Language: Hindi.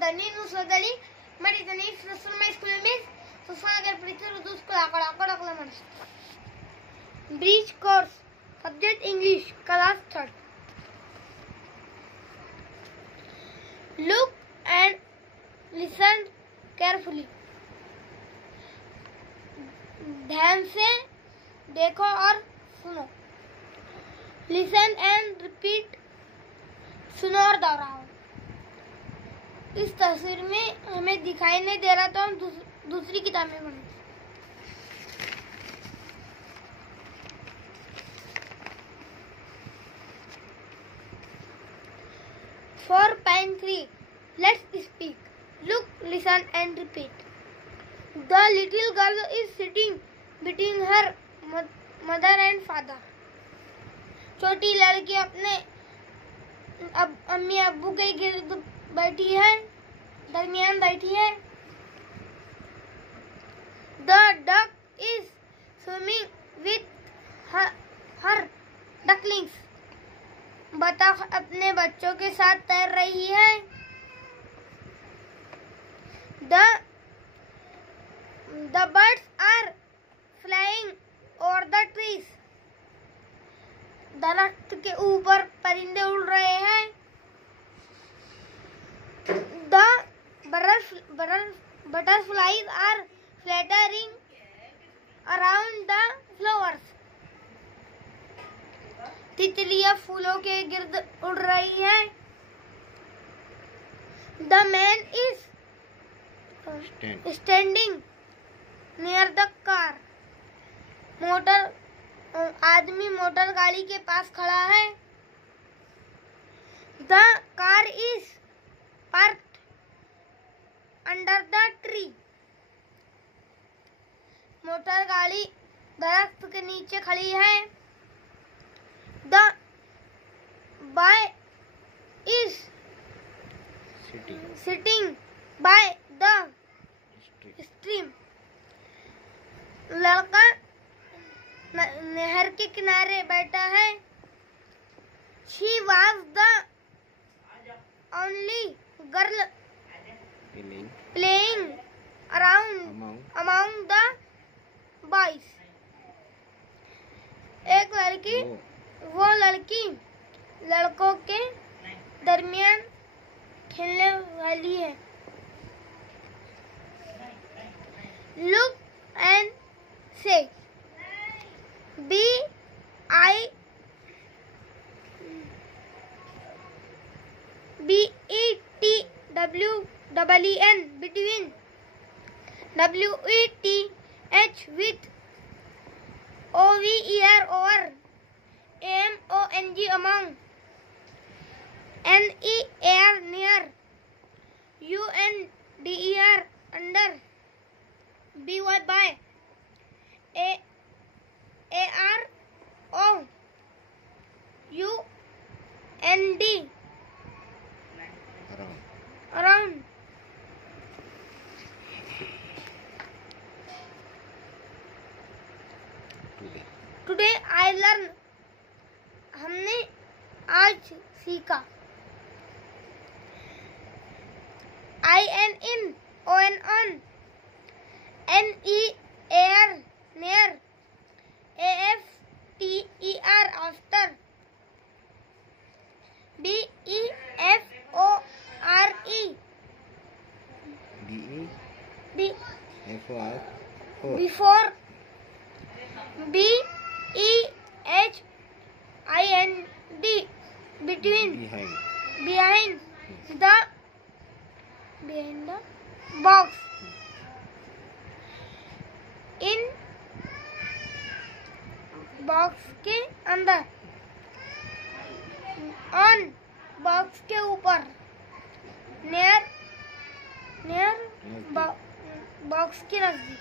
Dani Nuswadali, Maritani, Rasulma School, Susagar Prithu, Akot. Bridge course, subject English, class 3rd. Look and listen carefully. ध्यान से देखो और सुनो. Listen and repeat. सुनो और दोहराओ. इस तस्वीर में हमें दिखाई नहीं दे रहा तो हम दूसरी किताब में पढ़ेंगे. For Pine 3, let's speak. Look, listen and repeat. The little girl is sitting between her mother and father. छोटी लड़की अपने अम्मी अब्बू के गिर्द बैठी है, दरमियान बैठी है. The duck is swimming with her ducklings. बतख अपने बच्चों के साथ तैर रही है. The birds are flying over the trees. दरख्त के ऊपर परिंदे उड़ रहे हैं. The butterflies are fluttering around the flowers. तितलियां फूलों के गिर्द उड़ रही हैं. The man is standing near the car. आदमी मोटर गाड़ी के पास खड़ा है. The car is parked under the tree. Motor गाड़ी दरख्त के नीचे खड़ी है. The boy is sitting by the stream. लड़का नहर के किनारे बैठा है. She was the only girl playing around among the boys. एक लड़की, वो लड़की लड़कों के दरमियान खेलने वाली है. Look and say. BETWEN between. WETH with. OVER over. AMONG among. NEAR near. UNDER under. BY by. AROUND. Around. Today I learned. हमने आज सीखा. INN ON NEAR near. AFTER after. BEFORE before. BEHIND between. Behind the box. In box के अंदर. ऑन बॉक्स के ऊपर. नियर बॉक्स के नजदीक.